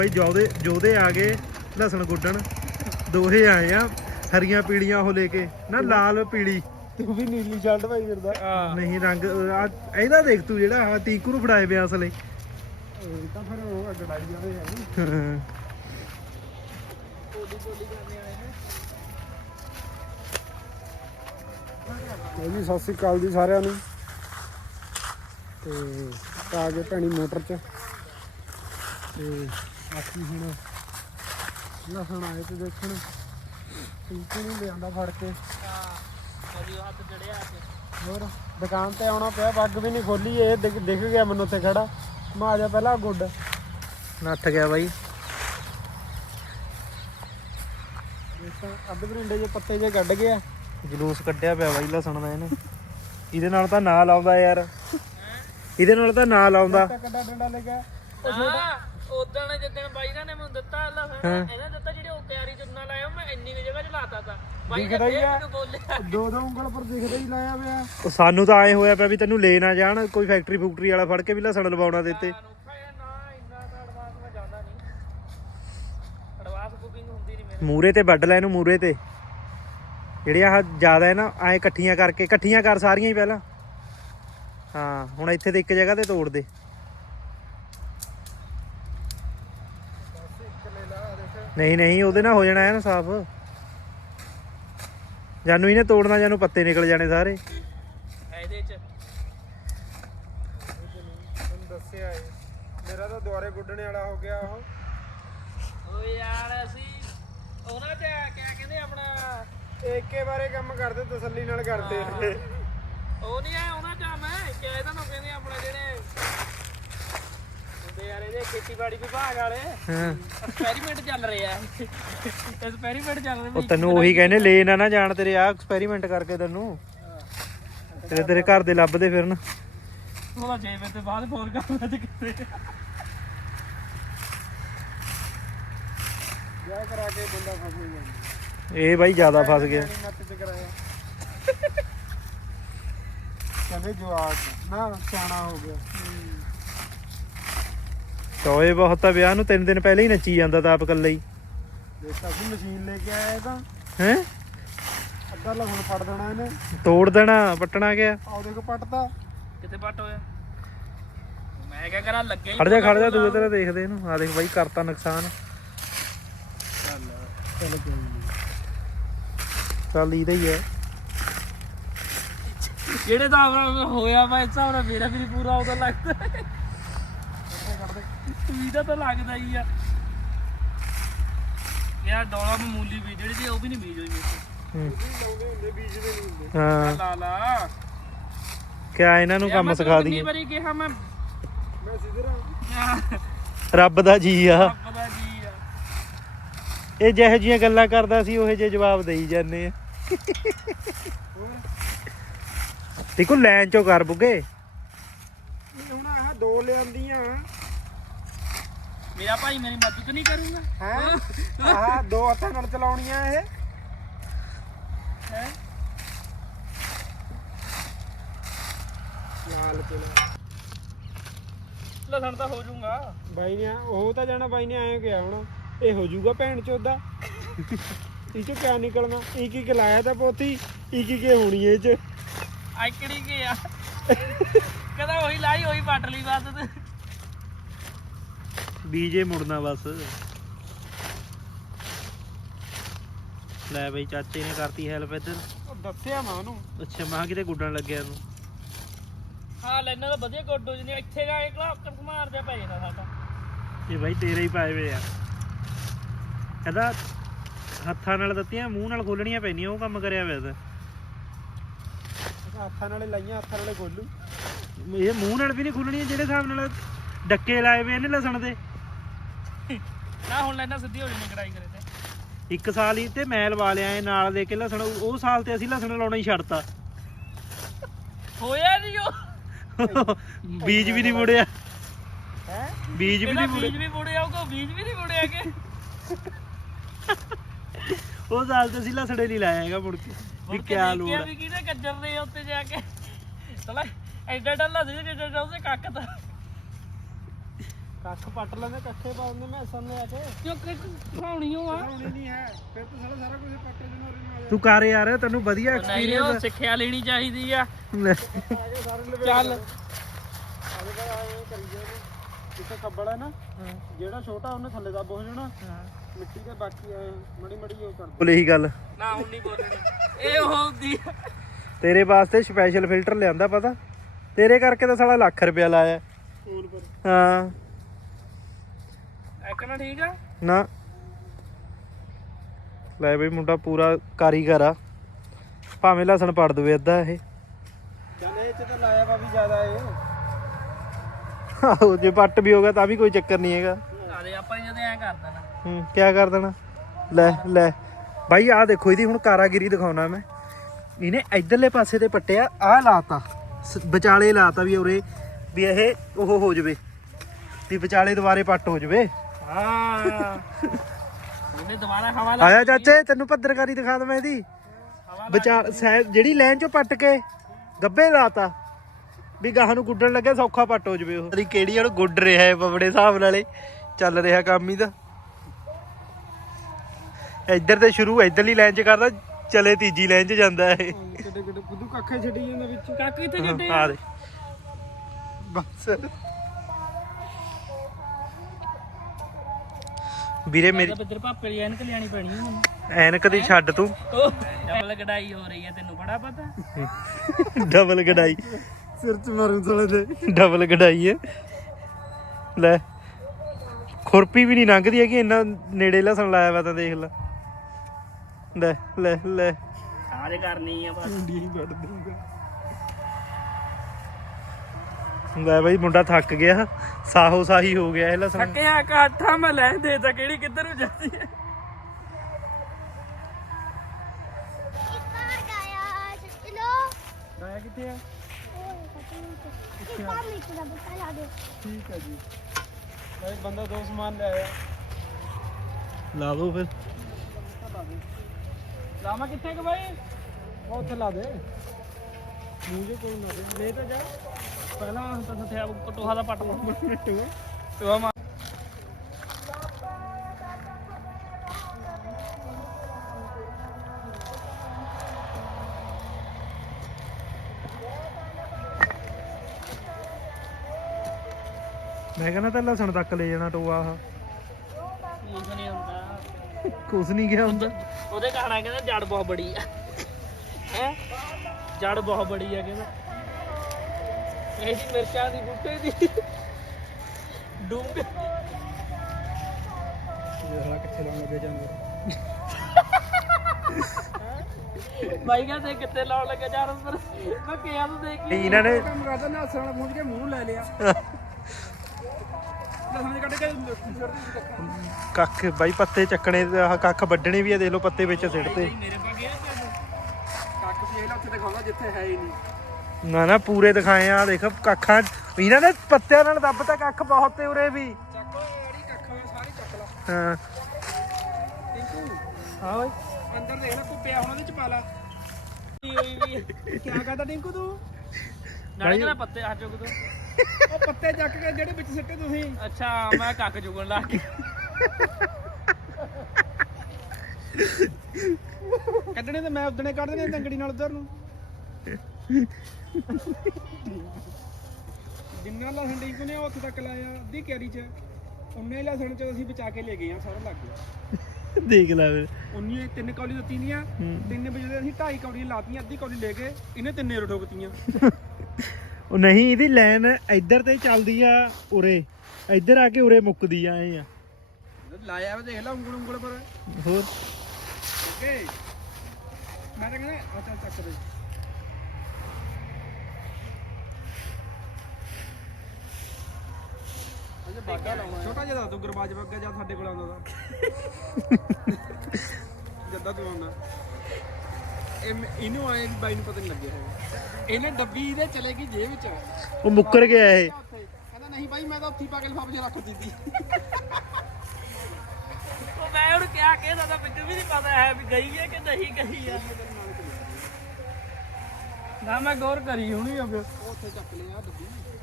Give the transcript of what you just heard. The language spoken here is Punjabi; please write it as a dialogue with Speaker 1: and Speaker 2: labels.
Speaker 1: ਭਾਈ ਜੋਦੇ ਆ ਗਏ ਲਸਣ ਗੁੱਡਣ, ਦੋਹੇ ਆਏ ਆ ਹਰੀਆਂ ਪੀੜੀਆਂ ਉਹ ਲੈ ਕੇ ਨਾ, ਲਾਲ ਪੀੜੀ।
Speaker 2: ਤੂੰ ਵੀ ਨੀਲੀ ਸ਼ਰਟ ਪਾਈ ਫਿਰਦਾ।
Speaker 1: ਨਹੀਂ ਰੰਗ ਇਹਦਾ ਦੇਖ ਤੂੰ, ਜਿਹੜਾ ਟੀਕੂ ਨੂੰ ਫੜਾਏ ਪਿਆ ਅਸਲੇ
Speaker 2: ਤਾਂ ਫਿਰ ਉਹ ਲੜਾਈ ਜਾਵੇ ਹੈ ਨੀ। ਜੀ ਸਤਿ ਸ਼੍ਰੀ ਅਕਾਲ ਜੀ ਸਾਰਿਆਂ ਨੂੰ। ਤੇ ਆ ਗਏ ਭੈਣੀ ਮੋਟਰ 'ਚ, ਤੇ ਬਾਕੀ ਹੁਣ ਲਸਣ ਆਏ ਤੇ ਦੇਖਣ ਟੀਕੂ ਨੂੰ ਲਿਆਂਦਾ ਫੜ ਕੇ। ਹੋਰ ਦੁਕਾਨ ਤੇ ਆਉਣਾ ਪਿਆ, ਪੱਗ ਵੀ ਨਹੀਂ ਖੋਲੀ। ਇਹ ਦਿਖ ਗਿਆ ਮੈਨੂੰ ਉੱਥੇ ਖੜਾ। ਮੈਂ ਆ ਜਾ ਪਹਿਲਾਂ ਗੁੱਡ
Speaker 1: ਨੱਠ ਗਿਆ ਬਾਈ।
Speaker 2: ਅੱਧ ਬਰਿੰਡੇ ਜੇ ਪੱਤੇ ਜੇ ਕੱਢ ਗਿਆ,
Speaker 1: ਜਲੂਸ ਕੱਢਿਆ ਪਿਆ ਬਾਈ ਲਸਣ ਦਾ ਇਹਨੇ। ਇਹਦੇ ਨਾਲ ਤਾਂ ਨਾ ਲਾਉਂਦਾ ਯਾਰ, ਇਹਦੇ ਨਾਲ ਤਾਂ ਨਾ ਲਾਉਂਦਾ।
Speaker 2: ਕੱਡਾ ਡੰਡਾ ਲੈ ਗਿਆ
Speaker 3: ਉਦੋਂ ਜਿੱਦਣ ਬਾਈ ਨੇ ਮੈਨੂੰ ਦਿੱਤਾ ਲਸਣ, ਇਹਨਾਂ ਦਿੱਤਾ ਜਿਹੜੇ ਉਹ ਤਿਆਰੀ ਚੁੰਨਾ ਲਾਇਆ, ਮੈਂ ਇੰਨੀ ਕੁ ਜਗ੍ਹਾ 'ਚ ਲਾਤਾ ਤਾ। ਬਾਈ
Speaker 2: ਦਿਖਦਾ ਹੀ ਆ,
Speaker 3: ਮੈਨੂੰ ਬੋਲਿਆ
Speaker 2: ਦੋ ਉਂਗਲ ਪਰ ਦਿਖਦਾ ਹੀ ਲਾਇਆ ਪਿਆ।
Speaker 1: ਉਹ ਸਾਨੂੰ ਤਾਂ ਐ ਹੋਇਆ ਪਿਆ ਵੀ ਤੈਨੂੰ ਲੈ ਨਾ ਜਾਣ, ਕੋਈ ਫੈਕਟਰੀ ਫੂਕਟਰੀ ਵਾਲਾ ਫੜ ਕੇ ਵੀ ਲਸਣ ਲਵਾਉਣਾ ਦਿੱਤੇ। ਮੂਰੇ ਤੇ ਵੱਢ ਲੈ ਇਹਨੂੰ, ਮੂਰੇ ਤੇ ਜਿਹੜੀਆਂ ਆਹ ਜ਼ਿਆਦਾ ਹੈ ਨਾ ਐ ਇਕੱਠੀਆਂ ਕਰਕੇ, ਇਕੱਠੀਆਂ ਕਰ ਸਾਰੀਆਂ ਹੀ ਪਹਿਲਾਂ। ਹਾਂ ਹੁਣ ਇੱਥੇ ਤੇ ਇੱਕ ਜਗ੍ਹਾ ਤੇ ਤੋੜ ਦੇ। ਨਹੀਂ ਉਹਦੇ ਨਾਲ ਹੋ ਜਾਣਾ ਹੈ ਨਾ ਸਾਫ਼। ਜਾਨੂੰ ਇਹਨੇ ਤੋੜਨਾ, ਜਾਨੂੰ ਪੱਤੇ ਨਿਕਲ ਜਾਣੇ ਸਾਰੇ
Speaker 3: ਇਹਦੇ 'ਚ।
Speaker 2: ਤੁਹਾਨੂੰ ਦੱਸਿਆ ਏ ਮੇਰਾ ਤਾਂ ਦੁਆਰੇ ਗੁੱਡਣੇ ਵਾਲਾ ਹੋ ਗਿਆ ਉਹ।
Speaker 3: ਓ ਯਾਰ ਅਸੀਂ ਉਹਨਾਂ 'ਚ ਕਿਆ ਕਹਿੰਦੇ ਆਪਣਾ
Speaker 2: ਏਕੇ ਬਾਰੇ ਕੰਮ ਕਰਦੇ, ਤਸੱਲੀ ਨਾਲ ਕਰਦੇ।
Speaker 3: ਉਹ ਨਹੀਂ ਆ ਉਹਨਾਂ 'ਚ ਮੈਂ ਕਿਆ ਇਹਨਾਂ ਨੂੰ ਕਹਿੰਦੇ ਆਪਣਾ ਜਿਹੜੇ ਹੁੰਦੇ ਯਾਰ ਇਹਦੇ ਖੇਤੀਬਾੜੀ ਵਿਭਾਗ ਵਾਲੇ ਐਕਸਪੈਰੀਮੈਂਟ ਚੱਲ ਰਹੇ ਆ। ਐਕਸਪੈਰੀਮੈਂਟ ਚੱਲ ਰਹੇ
Speaker 1: ਉਹ ਤੈਨੂੰ ਉਹੀ ਕਹਿੰਦੇ ਲੈ ਨਾ ਜਾਣ ਤੇਰੇ ਆ ਐਕਸਪੈਰੀਮੈਂਟ ਕਰਕੇ ਤੈਨੂੰ ਤੇਰੇ ਘਰ ਦੇ ਲੱਭਦੇ ਫਿਰਨ।
Speaker 3: ਉਹਦਾ 6 ਵਜੇ ਤੋਂ ਬਾਅਦ ਫੋਨ ਕਰਨਾ ਤੇ ਕਿਤੇ
Speaker 2: ਵਿਆਹ ਕਰਾ ਕੇ ਬੰਦਾ ਫਸ ਜਾਂਦਾ।
Speaker 1: ਇਹ ਬਾਈ ਜ਼ਿਆਦਾ ਫਸ ਗਿਆ।
Speaker 2: ਮੱਤ ਚ ਕਰਾਇਆ ਕਹਿੰਦੇ ਜਵਾਕ ਨਾ ਸਿਆਣਾ ਹੋ ਗਿਆ।
Speaker 1: ਟੋਏ ਬਹੁਤ ਆ, ਵਿਆਹ ਨੂੰ 3 ਦਿਨ ਪਹਿਲਾਂ ਹੀ ਨੱਚੀ ਜਾਂਦਾ ਤਾਂ ਆਪ ਇਕੱਲਾ ਹੀ।
Speaker 2: ਦੇਖ ਅਸੀਂ ਮਸ਼ੀਨ ਲੈ ਕੇ ਆਏ ਤਾਂ
Speaker 1: ਹੈਂ
Speaker 2: ਅੱਧਾ ਲਸਣ ਫੜ ਦੇਣਾ ਇਹਨੇ,
Speaker 1: ਤੋੜ ਦੇਣਾ, ਪੱਟਣਾ ਗਿਆ।
Speaker 2: ਆਹ ਦੇਖੋ ਪੱਟਦਾ।
Speaker 3: ਕਿਤੇ ਪੱਟ ਹੋਇਆ। ਮੈਂ ਕਿਆ ਕਰਾਂ ਲੱਗੇ
Speaker 1: ਖੜ ਜਾ ਦੂਏ ਤਰ੍ਹਾਂ ਦੇਖਦੇ ਇਹਨੂੰ। ਆ ਦੇਖ ਬਾਈ ਕਰਤਾ ਨੁਕਸਾਨ।
Speaker 2: ਚੱਲ ਕੋਈ ਨੀ।
Speaker 1: ਚੱਲ ਇਹਦਾ ਹੀ ਆ।
Speaker 3: ਜਿਹੜੇ ਤਾਂ ਹੋਇਆ ਵਾ ਇਸ ਹਿਸਾਬ ਨਾਲ ਮੇਰਾ ਵੀ ਨੀ ਪੂਰਾ ਉਹਦਾ ਲੱਗਦਾ। ਇਹਦਾ ਤਾਂ ਲੱਗਦਾ ਹੀ ਆ ਯਾਰ। ਡੋਲਾ ਮਾਮੂਲੀ ਬੀਜ ਜਿਹੜੀ ਸੀ ਉਹ ਵੀ ਨਹੀਂ ਬੀਜ ਹੋਈ ਮੇਰੇ
Speaker 2: ਲਾਉਂਦੇ ਹੁੰਦੇ, ਬੀਜਦੇ ਨਹੀਂ ਹੁੰਦੇ।
Speaker 1: ਹਾਂ
Speaker 3: ਲਾ ਲਾ
Speaker 1: ਕਿਆ ਇਹਨਾਂ ਨੂੰ ਕੰਮ ਸਿਖਾ
Speaker 3: ਕਿੰਨੀ
Speaker 1: ਦਈਏ।
Speaker 3: ਵਾਰੀ ਕਿਹਾ ਮੈਂ
Speaker 2: ਮੈਂ ਸਿੱਧਰਾ
Speaker 1: ਰੱਬ ਦਾ ਜੀ ਆ
Speaker 3: ਪਤਾ ਕੀ ਆ।
Speaker 1: ਇਹ ਜਿਹੋ ਜਿਹੀਆਂ ਗੱਲਾਂ ਕਰਦਾ ਸੀ ਉਹੇ ਜਿਹੇ ਜਵਾਬ ਦੇਈ ਜਾਂਦੇ ਆ। ਦੇਖੋ ਲਾਈਨ ਚੋਂ ਕਰ ਬੁੱਗੇ।
Speaker 2: ਹੁਣ ਆਹ ਦੋ ਲਿਆਂਦੀਆਂ
Speaker 3: ਮੇਰਾ ਭਾਈ ਮੇਰੀ ਮਦਦ ਨਹੀਂ ਕਰੂਗਾ
Speaker 2: ਹੈ। ਆਹ ਦੋ ਹੱਥਾਂ ਨਾਲ ਚਲਾਉਣੀਆਂ ਇਹ
Speaker 3: ਹੈ।
Speaker 2: ਲਾਲ ਕਿਲਾ
Speaker 3: ਲਸਣ ਤਾਂ ਹੋ ਜਾਊਗਾ
Speaker 2: ਬਾਈ ਨੇ ਉਹ ਤਾਂ ਜਾਣਾ। ਬਾਈ ਨੇ ਐਂ ਕਿਹਾ ਹੁਣ ਇਹ ਹੋ ਜਾਊਗਾ ਭੈਣ ਚੋਦਾ। ਇਹ ਚੋਂ ਕਿਆ ਨਿਕਲਣਾ। ਇੱਕ ਲਾਇਆ ਤਾਂ ਪੋਤੀ, ਇੱਕ ਹੋਣੀ ਇਹ ਚ।
Speaker 3: ਆਈਕੜੀ ਕੇ ਆ ਕਦਾ ਉਹੀ ਲਾਈ ਉਹੀ ਪੱਟ ਲਈ ਬਸ। ਤੇ
Speaker 1: ਬੀਜੇ ਮੁੜਨਾ ਬਸ। ਲੈ ਬਈ ਚਾਚੇ ਨੇ ਕਰਤੀ ਹੈਲਪ ਇੱਧਰ।
Speaker 2: ਉਹ ਦੱਸਿਆ ਮੈਂ ਉਹਨੂੰ।
Speaker 1: ਅੱਛਾ ਮੈਂ ਕਿਤੇ ਗੁੱਡਣ ਲੱਗਿਆ ਤੂੰ।
Speaker 3: ਹਾਂ ਲੈਣਾ ਤਾਂ ਵਧੀਆ ਗੋਡੋ ਜਿਹਨੇ ਇੱਥੇ ਜਾ ਕੇ ਕਲਾਕ ਮਾਰ ਜਾ ਪੈ ਜਾਣਾ ਸਾਡਾ।
Speaker 1: ਇਹ ਬਾਈ ਤੇਰੇ ਹੀ ਪਾਏ ਵੇ ਆ। ਕਹਿੰਦਾ ਹੱਥਾਂ ਨਾਲ ਦਿੱਤੀਆਂ, ਮੂੰਹ ਨਾਲ ਖੋਲਣੀਆਂ ਪੈਂਦੀਆਂ। ਉਹ ਕੰਮ ਕਰਿਆ ਹੋਇਆ ਤਾਂ
Speaker 2: ਹੱਥਾਂ ਨਾਲੇ ਲਾਈਆਂ, ਹੱਥਾਂ ਨਾਲੇ ਖੋਲੂ।
Speaker 1: ਇਹ ਮੂੰਹ ਨਾਲ ਵੀ ਨਹੀਂ ਖੁੱਲਣੀਆਂ। ਜਿਹੜੇ ਹਿਸਾਬ ਨਾਲ ਡੱਕੇ ਲਾਏ ਵੇ ਇਹਨੇ ਲਸਣ ਦੇ।
Speaker 3: ਨਾ ਹੁਣ ਲੈਣਾ ਸਿੱਧੀ ਹੋ ਜਾਣੀ ਕਢਾਈ ਕਰੇ ਤੇ।
Speaker 1: 1 ਸਾਲ ਹੀ ਤੇ ਮੈਂ ਲਵਾ ਲਿਆ ਇਹ ਨਾਲ ਦੇ ਕੇ ਲਸਣ। ਉਹ ਸਾਲ ਤੇ ਅਸੀਂ ਲਸਣ ਲਾਉਣਾ ਹੀ ਛੱਡਤਾ।
Speaker 3: ਹੋਇਆ ਨਹੀਂ ਉਹ
Speaker 1: ਬੀਜ ਵੀ ਨਹੀਂ ਮੁੜਿਆ।
Speaker 2: ਹੈ
Speaker 1: ਬੀਜ ਵੀ ਨਹੀਂ ਮੁੜਿਆ।
Speaker 3: ਬੀਜ ਵੀ ਮੁੜਿਆ ਉਹ ਬੀਜ ਵੀ ਨਹੀਂ ਮੁੜਿਆ ਕਿ
Speaker 1: ਉਹ ਸਾਲ ਤੇ ਅਸੀਂ ਲਸੜੇ ਨਹੀਂ ਲਾਇਆ ਹੈਗਾ ਮੁੜ ਕੇ। ਵੀ ਕਿਆ ਲੋੜ ਆ।
Speaker 3: ਵੀ ਕਿਹਨੇ ਕੱਜਰ ਦੇ ਉੱਤੇ ਜਾ ਕੇ ਚਲਾ ਐਡਾ ਡੱਲਾ ਸੀ ਜਿਹੜਾ ਉਹਦੇ ਕੱਕ ਤਾਂ
Speaker 2: ਕੱਖ ਪੱਟ ਲੈਂਦੇ ਕੱਖੇ ਪਾ ਦਿੰਦੇ ਮੈਂ ਅਸਲ ਨੇ ਆ ਕੇ
Speaker 3: ਕਿਉਂ ਖਾਉਣੀ ਹੋ ਆ
Speaker 2: ਹੋਣੀ ਨਹੀਂ ਹੈ ਫਿਰ ਤਾਂ ਸਾਰਾ ਕੁਝ ਪੱਟੇ ਦੇ ਨਾਲ
Speaker 1: ਤੂੰ ਕਰ ਯਾਰ ਤੈਨੂੰ ਵਧੀਆ
Speaker 3: ਨਹੀਂ ਉਹ
Speaker 1: ਐਕਸਪੀਰੀਅੰਸ
Speaker 3: ਸਿੱਖਿਆ ਲੈਣੀ ਚਾਹੀਦੀ ਆ
Speaker 2: ਸਾਰੇ
Speaker 3: ਚੱਲ
Speaker 2: ਆਲੇ ਬਾਰ ਆਏ ਕਰੀ ਜਾਓ ਜਿੱਥੇ ਖੱਬਲ ਹੈ ਨਾ ਜਿਹੜਾ ਛੋਟਾ ਉਹਨੇ ਥੱਲੇ ਦੱਬ ਹੋ ਜਾਣਾ ਮਿੱਟੀ ਦੇ ਬਾਕੀ ਮੜੀ ਮੜੀ ਉਹ ਕਰ
Speaker 1: ਬੋਲੇ ਹੀ ਗੱਲ
Speaker 3: ਨਾ ਹੁਣ ਨਹੀਂ ਬੋਲਣੀ ਇਹ ਉਹ ਹੁੰਦੀ ਆ।
Speaker 1: ਤੇਰੇ ਵਾਸਤੇ ਸਪੈਸ਼ਲ ਫਿਲਟਰ ਲਿਆਂਦਾ ਪਤਾ ਤੇਰੇ ਕਰਕੇ ਤਾਂ ਸਾਲਾ ਲੱਖ ਰੁਪਇਆ ਲਾਇਆ
Speaker 2: ਫੋਨ ਪਰ
Speaker 1: ਹਾਂ
Speaker 3: ਇੱਕ ਨਾ ਠੀਕ ਆ
Speaker 1: ਨਾ ਲੈ ਬਈ ਮੁੰਡਾ ਪੂਰਾ ਕਾਰੀਗਰ ਆ ਭਾਵੇਂ ਲਸਣ ਪੜ ਦਵੇ ਅੱਧਾ ਇਹ
Speaker 2: ਚੱਲ ਇਹ ਚ ਤਾਂ ਲਾਇਆ ਵਾ ਵੀ ਜ਼ਿਆਦਾ ਏ
Speaker 1: ਆਹੋ ਜੇ ਪੱਟ ਵੀ ਹੋਗਾ ਤਾਂ ਵੀ ਕੋਈ ਚੱਕਰ ਨਹੀਂ ਹੈਗਾ
Speaker 3: ਆਦੇ ਆਪਾਂ ਨੇ ਜਦੋਂ ਐ ਕਰ ਦੇਣਾ
Speaker 1: ਕਿਆ ਕਰ ਦੇਣਾ ਲੈ ਬਾਈ ਆਹ ਦੇਖੋ ਇਹਦੀ ਹੁਣ ਕਾਰਾਗਿਰੀ ਦਿਖਾਉਣਾ ਮੈਂ ਇਹਨੇ ਇਧਰਲੇ ਪਾਸੇ ਤੇ ਪੱਟਿਆ ਆਹ ਲਾਤਾ ਵਿਚਾਲੇ ਲਾਤਾ ਵੀ ਉਰੇ ਵੀ ਇਹ ਉਹ ਹੋ ਜਵੇ ਵੀ ਵਿਚਾਲੇ ਦੁਬਾਰੇ ਪੱਟ ਹੋ ਜਵੇ
Speaker 3: ਹਾਂ ਉਹਨੇ ਦੁਬਾਰਾ ਹਵਾ ਲਾ
Speaker 1: ਆਇਆ ਚਾਚੇ ਤੈਨੂੰ ਪੱਤਰਕਾਰੀ ਦਿਖਾ ਦਵਾਂ ਇਹਦੀ ਵਿਚਾਲ ਜਿਹੜੀ ਲਾਈਨ ਚੋਂ ਪੱਟ ਕੇ ਗੱਬੇ ਲਾਤਾ ਵੀ ਗਾਹਾਂ ਨੂੰ ਗੁੱਡਣ ਲੱਗੇ ਸੌਖਾ ਪੱਟ ਹੋ ਜਵੇ ਉਹ ਤੇਰੀ ਕਿਹੜੀ ਹੁਣ ਗੁੱਡ ਰਿਹਾ ਹੈ ਬਬੜੇ ਹਿਸਾਬ ਨਾਲੇ ਚੱਲ ਰਿਹਾ ਕੰਮ ਹੀ ਦਾ ਇੱਧਰ ਤੇ ਸ਼ੁਰੂ ਇੱਧਰਲੀ ਲਾਈਨ 'ਚ ਕਰਦਾ ਚਲੇ ਤੀਜੀ ਲਾਈਨ 'ਚ ਜਾਂਦਾ ਇਹ
Speaker 2: ਕਿੱਡੇ ਕਿੱਡੇ ਬੁੱਧੂ ਕੱਖੇ ਛੱਡੀ ਜਾਂਦਾ ਵਿੱਚ
Speaker 3: ਕੱਕ ਕਿੱਥੇ ਛੱਡੇ
Speaker 1: ਆ ਦੇ ਬਸ ਵੀਰੇ ਮੇਰੀ
Speaker 3: ਬਿੱਦਰ ਭਾਪੇ ਦੀ ਐਨਕ ਲਿਆਣੀ ਪੈਣੀ ਆ ਮੈਨੂੰ
Speaker 1: ਐਨਕ ਦੀ ਛੱਡ ਤੂੰ
Speaker 3: ਡਬਲ ਕਢਾਈ ਹੋ ਰਹੀ ਹੈ ਤੈਨੂੰ ਬੜਾ ਪਤਾ
Speaker 1: ਡਬਲ ਕਢਾਈ
Speaker 2: ਸਿਰ 'ਚ ਮਾਰੂ ਥੋੜੇ ਦੇ
Speaker 1: ਡਬਲ ਕਢਾਈ ਹੈ ਲੈ ਖੁਰਪੀ ਵੀ ਨਹੀਂ ਲੰਘਦੀ ਹੈਗੀ ਇੰਨਾ ਨੇੜੇ ਲਸਣ ਲਾਇਆ ਵਾ ਤਾਂ ਦੇਖ ਲੈ ਲੈ
Speaker 3: ਸਾਜ ਕਰਨੀ ਆ ਬਸ
Speaker 2: ਇੰਡੀ ਹੀ ਵੱਢ ਦੂੰਗਾ
Speaker 1: ਲੈ ਬਾਈ ਮੁੰਡਾ ਥੱਕ ਗਿਆ ਸਾਹੋ ਸਾਹੀ ਹੋ ਗਿਆ ਇਹ ਲਸਣ
Speaker 3: ਥੱਕਿਆ ਕਾਠਾ ਮੈਂ ਲੈ ਦੇ ਤਾਂ ਕਿਹੜੀ ਕਿੱਧਰ ਨੂੰ ਜਾਂਦੀ ਹੈ
Speaker 2: ਲਾਇਆ ਕਿੱਥੇ ਆ ਠੀਕ ਹੈ ਜੀ ਭਾਈ ਬੰਦਾ ਦੋ ਸਮਾਨ ਲੈ ਆਇਆ
Speaker 1: ਲਾ ਦੋ ਫਿਰ
Speaker 3: ਲਾਮਾ ਕਿੱਥੇ ਕਿ ਬਾਈ
Speaker 2: ਉਹ ਉੱਥੇ ਲਾ ਦੇ ਮੂੰਹ ਜੇ ਕੋਈ ਨਾ ਦੇ ਲੈ ਤਾਂ ਜਾ
Speaker 3: ਪਹਿਲਾਂ ਹੁਣ ਤਾਂ ਸੱਥਿਆ ਟੋਹਾ ਦਾ ਪੱਟ
Speaker 2: ਮਿੰਟੂ
Speaker 3: ਟੋਹਾ ਮਾਰ
Speaker 1: ਮੈਂ ਕਹਿੰਦਾ ਤਾਂ ਲਸਣ ਤੱਕ ਲੈ ਜਾਣਾ ਟੋਆ ਆਹ
Speaker 3: ਕੁਝ ਨਹੀਂ ਹੁੰਦਾ
Speaker 1: ਕੁਛ ਨਹੀਂ ਗਿਆ ਹੁੰਦਾ
Speaker 3: ਉਹਦੇ ਕਹਾਣਾ ਕਹਿੰਦਾ ਜੜ ਬਹੁਤ ਬੜੀ ਆ ਹੈ ਜੜ ਬਹੁਤ ਬੜੀ ਆ ਕਹਿੰਦਾ ਇਹ ਜੀ ਮਿਰਚਾਂ ਦੀ ਬੂਟੇ ਦੀ ਡੂੰਗ
Speaker 2: ਜਿਹੜਾ ਕਿੱਥੇ ਲਾਉਣ ਲੱਗੇ ਜਾਂਦੇ
Speaker 3: ਬਾਈ ਕਹਿੰਦੇ ਕਿੱਥੇ ਲਾਉਣ ਲੱਗੇ ਜਾਣ ਉੱਪਰ ਮੈਂ ਕਿਹਾ ਤੂੰ ਦੇਖ ਕੇ
Speaker 1: ਇਹਨਾਂ ਨੇ
Speaker 2: ਕੰਮ ਕਰਦਾ ਨਾ ਹੱਸਣ ਵਾਲਾ ਪਹੁੰਚ ਕੇ ਮੂੰਹ ਨੂੰ ਲੈ ਲਿਆ ਲਸਣ ਕੱਢ ਕੇ
Speaker 1: ਕੱਖ ਬਾਈ ਪੱਤੇ ਚੱਕਣੇ ਤੇ ਆਹ ਕੱਖ ਵੱਢਣੇ ਵੀ ਆ ਦੇਖ ਲਓ ਪੱਤੇ ਵਿੱਚ ਸਿੱਟਦੇ
Speaker 3: ਮੇਰੇ ਪਾ ਗਿਆ
Speaker 2: ਕੱਖ ਸੀ ਇਹ ਉੱਥੇ ਦਿਖਾਉਂਦਾ ਜਿੱਥੇ ਹੈ ਹੀ ਨਹੀਂ
Speaker 1: ਨਾ ਪੂਰੇ ਦਿਖਾਏ ਆ ਦੇਖ ਕੱਖਾਂ ਇਹਨਾਂ ਨੇ ਪੱਤਿਆਂ ਨਾਲ ਦੱਬਤਾ ਕੱਖ ਬਹੁਤ ਤੇ ਉਰੇ ਵੀ
Speaker 2: ਚੱਕੋ ਜਿਹੜੀ ਕੱਖਾਂ ਸਾਰੀ ਚੱਕ ਲਾ
Speaker 1: ਹਾਂ
Speaker 2: ਟਿੰਕੂ
Speaker 1: ਹਾਂ ਓਏ
Speaker 2: ਅੰਦਰ ਦੇਖ ਲੈ ਕੁੱਪਿਆ ਉਹਨਾਂ ਦੇ ਚ ਪਾ ਲਾ
Speaker 3: ਹੋਈ ਵੀ
Speaker 2: ਕੀ ਕਰਦਾ ਟਿੰਕੂ ਤੂੰ
Speaker 3: ਨਾਲੇ ਕਹਿੰਦਾ ਪੱਤੇ ਆ ਚੁੱਕ ਦੋ
Speaker 2: ਉਹ ਪੱਤੇ ਚੱਕ ਕੇ ਜਿਹੜੇ ਵਿੱਚ ਸਿੱਟੇ ਤੁਸੀਂ
Speaker 3: ਅੱਛਾ ਮੈਂ ਕੱਕ ਚੁਗਣ ਲੱਗ ਗਿਆ
Speaker 2: ਕੱਢਣੇ ਤੇ ਮੈਂ ਉਦਣੇ ਕੱਢ ਦੇਣੇ ਤੰਗੜੀ ਨਾਲ ਉਧਰ ਨੂੰ ਜਿੰਨਾ ਲਸਣ ਟਿੰਕੂ ਨੇ ਉੱਥੇ ਤੱਕ ਲਾਇਆ ਅੱਧੀ ਕੈਰੀ ਚ ਉਨੇ ਲਸਣ ਚ ਅਸੀਂ ਬਚਾ ਕੇ ਲੈ ਗਏ ਆ ਸਾਰਾ ਲੱਗ ਗਿਆ
Speaker 1: ਦੇਖ ਲੈ ਫਿਰ
Speaker 2: ਉਨੀ 3 ਕੌਲੀ ਦਿੱਤੀ ਦੀਆਂ 3 ਵਜੇ ਦੇ ਅਸੀਂ 2.5 ਕੌਲੀਆਂ ਲਾਤੀਆਂ ਅੱਧੀ ਕੌਲੀ ਲੈ ਕੇ ਇਹਨੇ 3 ਰੋ ਠੋਕਤੀਆਂ
Speaker 1: ਉਹ ਨਹੀਂ ਇਹਦੀ ਲਾਈਨ ਇੱਧਰ ਤੇ ਚੱਲਦੀ ਆ ਉਰੇ ਇੱਧਰ ਆ ਕੇ ਉਰੇ ਮੁੱਕਦੀ ਆ ਐ ਆ
Speaker 2: ਲਾਇਆ ਵਾ ਦੇਖ ਲੈ ਉਂਗਲ ਉਂਗਲ ਪਰ
Speaker 1: ਹੋਰ
Speaker 2: ਓਕੇ ਮੈਂ ਤਾਂ ਕਹਿੰਦਾ ਆ ਚੱਲ ਚੱਕ ਦੇ ਅਜੇ ਬਾਗਾ ਲਾਉਣਾ ਛੋਟਾ ਜਿਹਾ ਤੂੰ ਗਰਬਾਜ ਵਰਗਾ ਜਾਂ ਸਾਡੇ ਕੋਲ ਆਉਂਦਾ ਜੱਦਾ ਤੂੰ ਆਉਂਦਾ ਇਹਨੂੰ ਆਏ ਬਾਈ ਨੂੰ ਪਤਾ ਨਹੀਂ ਲੱਗਿਆ ਹੈਗਾ ਇਹਨੇ ਡੱਬੀ ਇਹਦੇ ਚਲੇ ਗਈ ਜੇਬ ਵਿੱਚ
Speaker 1: ਉਹ ਮੁੱਕਰ ਗਿਆ ਇਹ
Speaker 2: ਕਹਿੰਦਾ ਨਹੀਂ ਬਾਈ ਮੈਂ ਤਾਂ ਉੱਥੇ ਪਾ ਕੇ ਲਿਫਾਫੇ 'ਚ ਰੱਖ ਦਿੱਤੀ
Speaker 3: ਉਹ ਮੈਂ ਉਹਨੂੰ ਕਿਹਾ ਕਿ ਇਹਦਾ ਤਾਂ ਮੈਨੂੰ ਵੀ ਨਹੀਂ ਪਤਾ ਹੈ ਵੀ ਗਈ ਹੈ ਕਿ ਨਹੀਂ ਗਈ ਆ ਨਾ ਮੈਂ ਗੌਰ ਕਰੀ ਹੋਣੀ ਆ ਫਿਰ
Speaker 2: ਉੱਥੇ ਚੱਕ ਲਿਆ ਡੱਬੀ